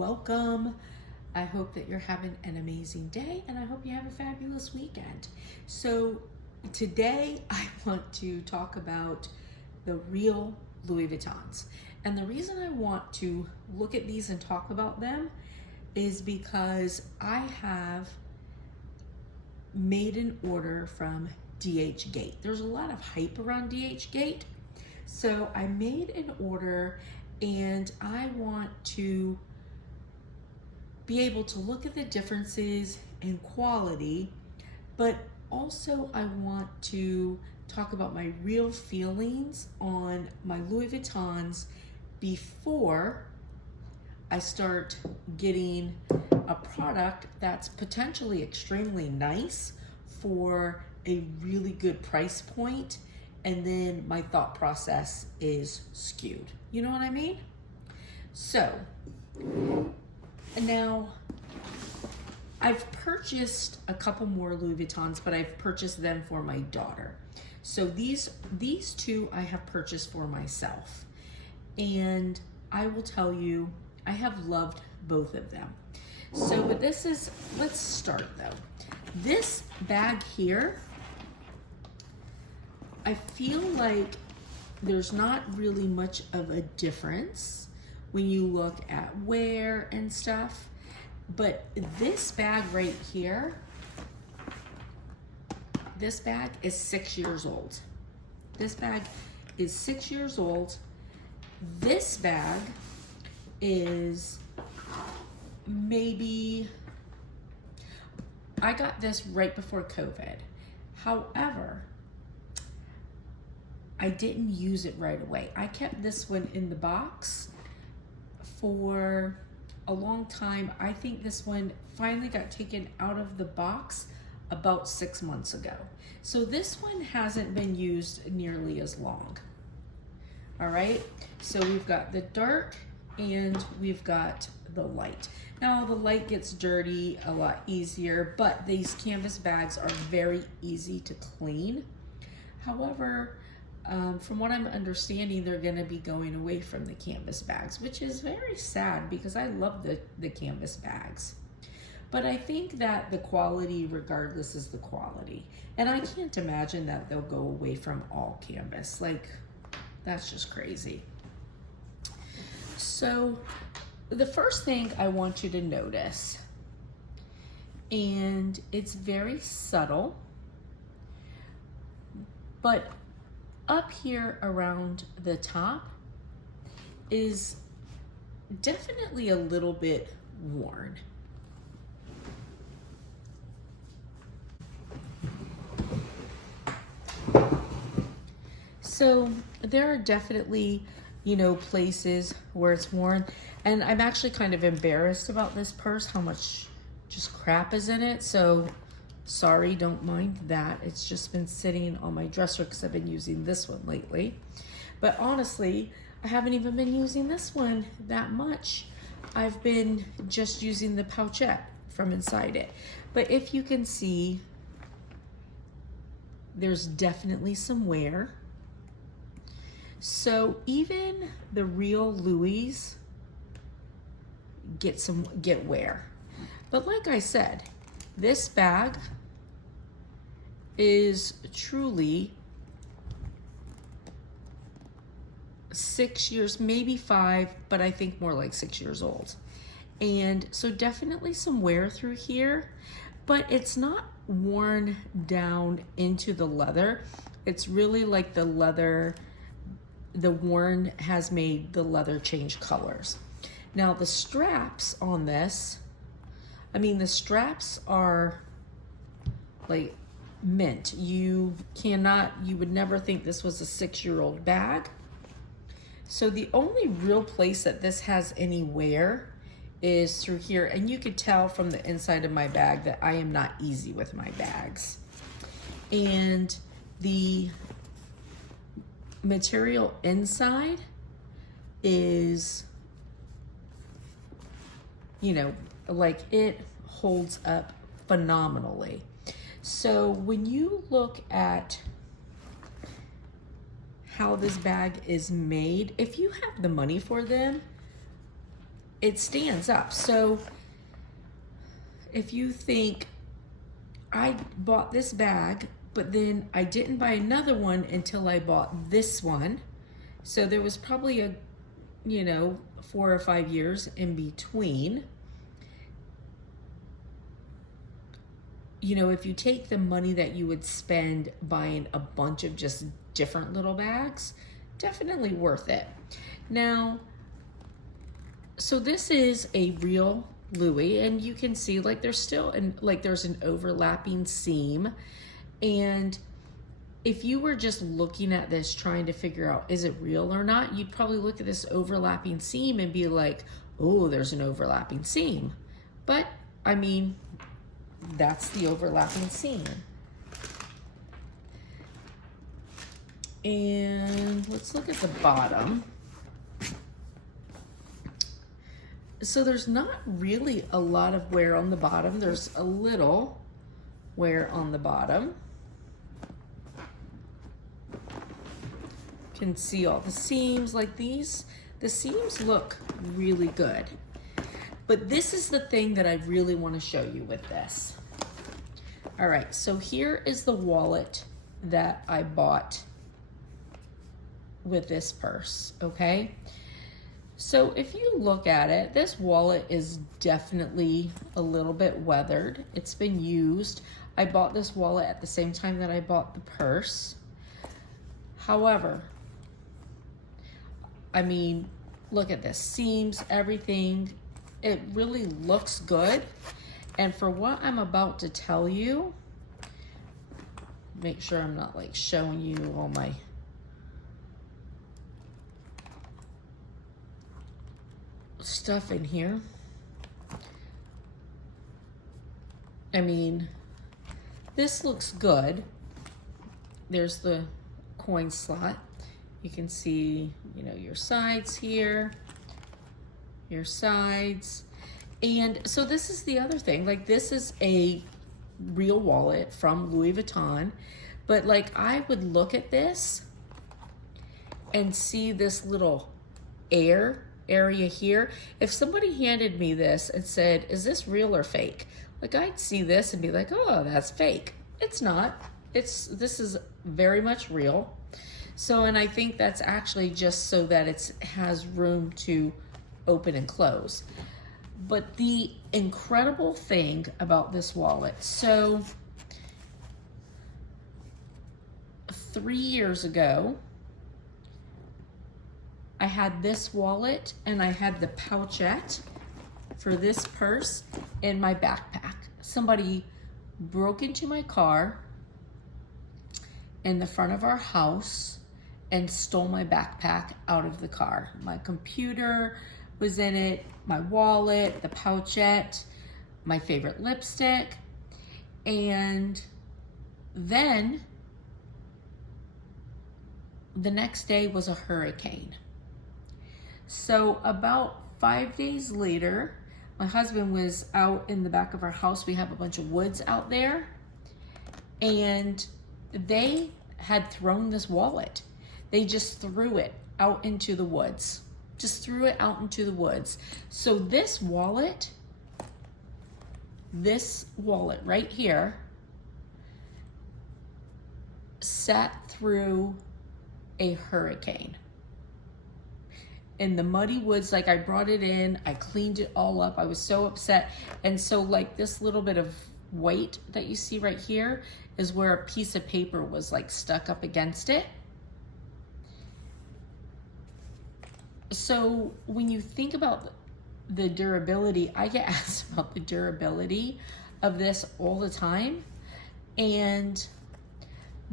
welcome. I hope that you're having an amazing day and I hope you have a fabulous weekend. So today I want to talk about the real Louis Vuittons. And the reason I want to look at these and talk about them is because I have made an order from DH Gate. There's a lot of hype around DH Gate. So I made an order and I want to be able to look at the differences in quality, but also I want to talk about my real feelings on my Louis Vuittons before I start getting a product that's potentially extremely nice for a really good price point, and then my thought process is skewed. You know what I mean? So now I've purchased a couple more Louis Vuittons, but I've purchased them for my daughter. So these two I have purchased for myself. And I will tell you, I have loved both of them. So but this is, let's start though. This bag here, I feel like there's not really much of a difference when you look at wear and stuff, but this bag right here, this bag is 6 years old. This bag is 6 years old. This bag is maybe, I got this right before COVID. However, I didn't use it right away. I kept this one in the box for a long time. I think this one finally got taken out of the box about 6 months ago. So this one hasn't been used nearly as long. All right, so we've got the dark and we've got the light. Now the light gets dirty a lot easier, but these canvas bags are very easy to clean. However, from what I'm understanding, they're gonna be going away from the canvas bags, which is very sad because I love the canvas bags. But I think that the quality regardless is the quality. And I can't imagine that they'll go away from all canvas. Like, that's just crazy. So the first thing I want you to notice, and it's very subtle, but up here around the top is definitely a little bit worn. So there are definitely, you know, places where it's worn, and I'm actually kind of embarrassed about this purse, how much just crap is in it. So sorry, don't mind that. It's just been sitting on my dresser because I've been using this one lately. But honestly, I haven't even been using this one that much. I've been just using the pouchette from inside it. But if you can see, there's definitely some wear. So even the real Louis get wear. But like I said, this bag is truly 6 years, maybe 5, but I think more like 6 years old. And so definitely some wear through here, but it's not worn down into the leather. It's really like the leather, the worn has made the leather change colors. Now the straps on this, I mean, the straps are like mint. You would never think this was a 6-year-old bag. So the only real place that this has any wear is through here. And you could tell from the inside of my bag that I am not easy with my bags. And the material inside is, you know, like it holds up phenomenally. So when you look at how this bag is made, if you have the money for them, it stands up. So if you think, I bought this bag, but then I didn't buy another one until I bought this one. So there was probably a, 4 or 5 years in between. If you take the money that you would spend buying a bunch of just different little bags, definitely worth it. Now, so this is a real Louis, and you can see there's there's an overlapping seam. And if you were just looking at this trying to figure out, is it real or not, you'd probably look at this overlapping seam and be like, oh, there's an overlapping seam. But I mean, that's the overlapping seam. And let's look at the bottom. So there's not really a lot of wear on the bottom. There's a little wear on the bottom. You can see all the seams like these. The seams look really good. But this is the thing that I really want to show you with this. All right, so here is the wallet that I bought with this purse, okay? So if you look at it, this wallet is definitely a little bit weathered. It's been used. I bought this wallet at the same time that I bought the purse. However, I mean, look at this, seams, everything. It really looks good. And for what I'm about to tell you, make sure I'm not showing you all my stuff in here. I mean, this looks good. There's the coin slot. You can see, your sides here, your sides. And so this is the other thing, this is a real wallet from Louis Vuitton, but I would look at this and see this little area here. If somebody handed me this and said, is this real or fake? I'd see this and be like, oh, that's fake. It's not. This is very much real. So, and I think that's actually just so that it has room to open and close. But the incredible thing about this wallet, so 3 years ago, I had this wallet and I had the pouchette for this purse in my backpack. Somebody broke into my car in the front of our house and stole my backpack out of the car. My computer was in it, my wallet, the pouchette, my favorite lipstick. And then the next day was a hurricane. So about 5 days later, my husband was out in the back of our house. We have a bunch of woods out there. And they had thrown this wallet. They just threw it out into the woods. Just threw it out into the woods. So this wallet right here sat through a hurricane. In the muddy woods, I brought it in, I cleaned it all up. I was so upset. And so this little bit of white that you see right here is where a piece of paper was stuck up against it. So when you think about the durability, I get asked about the durability of this all the time. And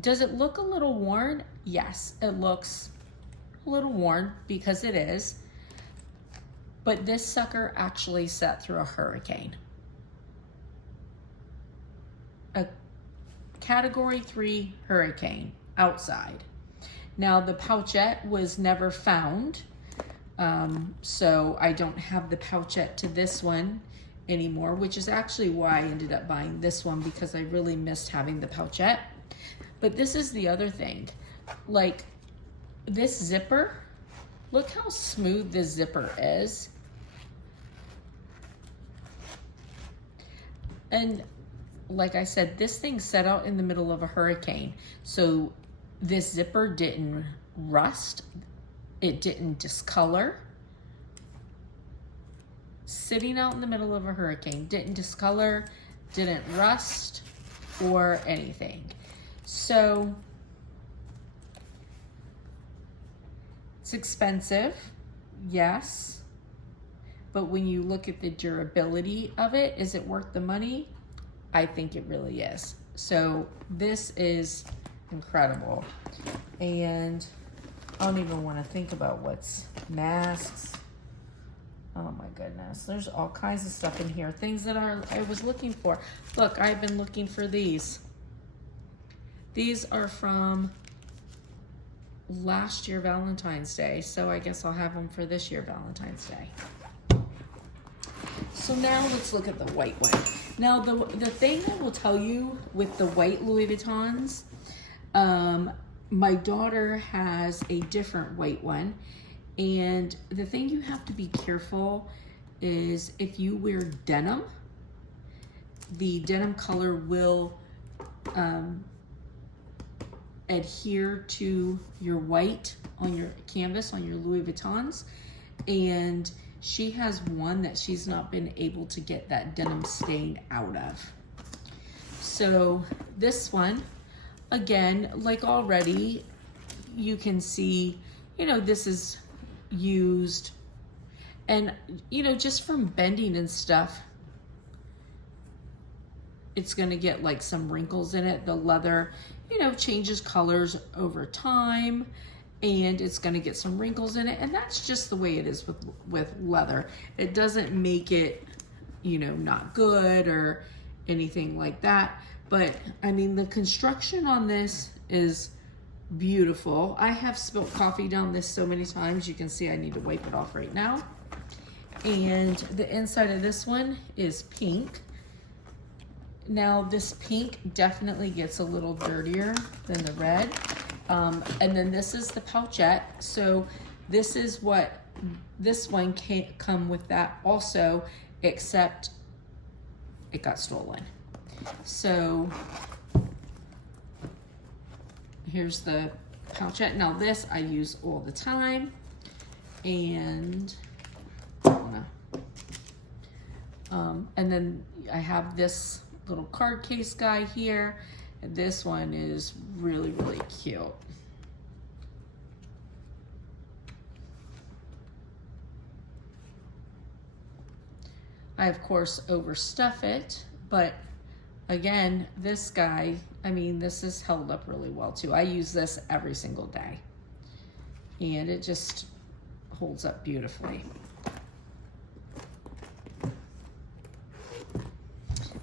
does it look a little worn? Yes, it looks a little worn because it is. But this sucker actually sat through a hurricane. A Category 3 hurricane outside. Now the pouchette was never found. So I don't have the pouchette to this one anymore, which is actually why I ended up buying this one, because I really missed having the pouchette. But this is the other thing, this zipper, look how smooth this zipper is. And like I said, this thing set out in the middle of a hurricane. So this zipper didn't rust. It didn't discolor. Sitting out in the middle of a hurricane, didn't discolor, didn't rust or anything. So it's expensive, yes. But when you look at the durability of it, is it worth the money? I think it really is. So this is incredible. And I don't even want to think about what's masks. Oh my goodness. There's all kinds of stuff in here. Things that I was looking for. Look, I've been looking for these. These are from last year Valentine's Day. So I guess I'll have them for this year Valentine's Day. So now let's look at the white one. Now the thing I will tell you with the white Louis Vuittons, my daughter has a different white one, and the thing you have to be careful is if you wear denim, the denim color will adhere to your white on your canvas, on your Louis Vuittons, and she has one that she's not been able to get that denim stain out of. So this one, again, like already, you can see, you know, this is used, and you know, just from bending and stuff, it's gonna get like some wrinkles in it. The leather, you know, changes colors over time, and it's gonna get some wrinkles in it, and that's just the way it is with leather. It doesn't make it, you know, not good or anything like that. But I mean, the construction on this is beautiful. I have spilled coffee down this so many times. You can see I need to wipe it off right now. And the inside of this one is pink. Now this pink definitely gets a little dirtier than the red. And then this is the pouchette. So this is what, this one can't come with that also, except it got stolen. So here's the pouchette. Now this I use all the time, and and then I have this little card case guy here, and this one is really, really cute. I of course overstuff it, but again, this guy, I mean, this is held up really well too. I use this every single day, and it just holds up beautifully.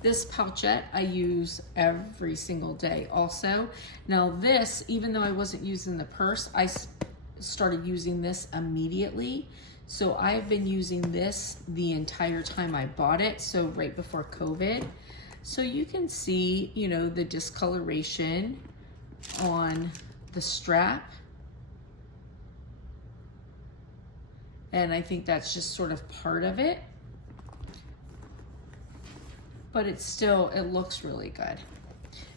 This pouchette I use every single day also. Now this, even though I wasn't using the purse, I started using this immediately. So I've been using this the entire time I bought it, so right before COVID. So you can see, you know, the discoloration on the strap. And I think that's just sort of part of it. But it's still, it looks really good.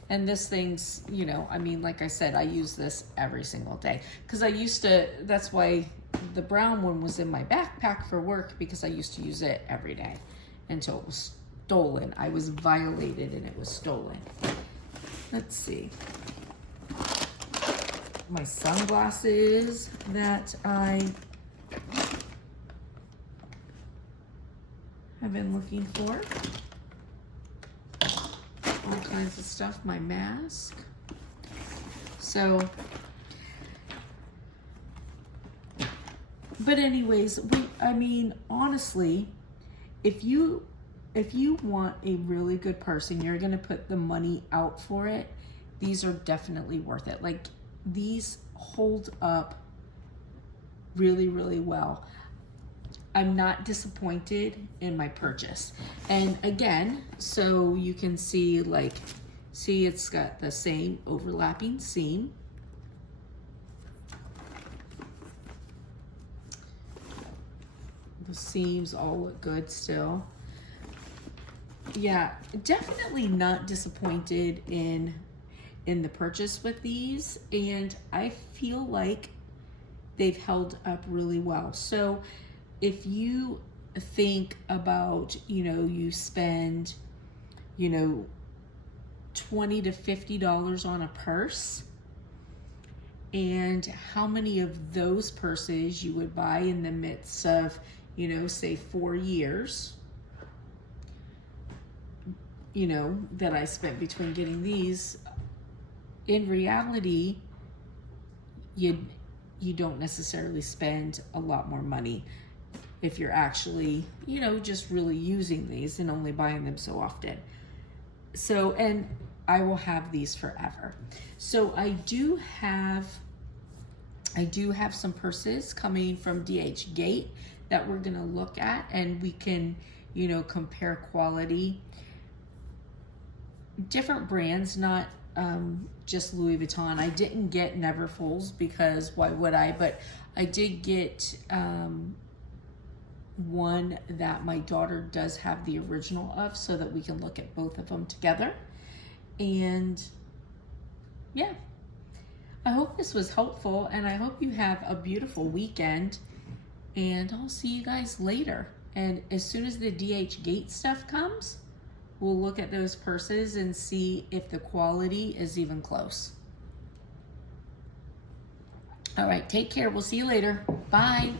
And this thing's, you know, I mean, like I said, I use this every single day. Because I used to, that's why the brown one was in my backpack for work, because I used to use it every day until it was stolen. I was violated and it was stolen. Let's see. My sunglasses that I have been looking for. All kinds of stuff, my mask. So, but anyways, I mean, honestly, if you want a really good purse and you're gonna put the money out for it, these are definitely worth it. Like, these hold up really, really well. I'm not disappointed in my purchase. And again, so you can see, like, see, it's got the same overlapping seam. The seams all look good still. Yeah, definitely not disappointed in the purchase with these, and I feel like they've held up really well. So if you think about, you spend, 20 to $50 on a purse, and how many of those purses you would buy in the midst of, say 4 years, that I spent between getting these. In reality, you don't necessarily spend a lot more money if you're actually, just really using these and only buying them so often. So, and I will have these forever. So I do have some purses coming from DH Gate that we're gonna look at, and we can, compare quality. Different brands, not just Louis Vuitton. I didn't get Neverfulls because why would I? But I did get one that my daughter does have the original of, so that we can look at both of them together. And yeah, I hope this was helpful, and I hope you have a beautiful weekend, and I'll see you guys later. And as soon as the DH Gate stuff comes, we'll look at those purses and see if the quality is even close. All right, take care. We'll see you later. Bye.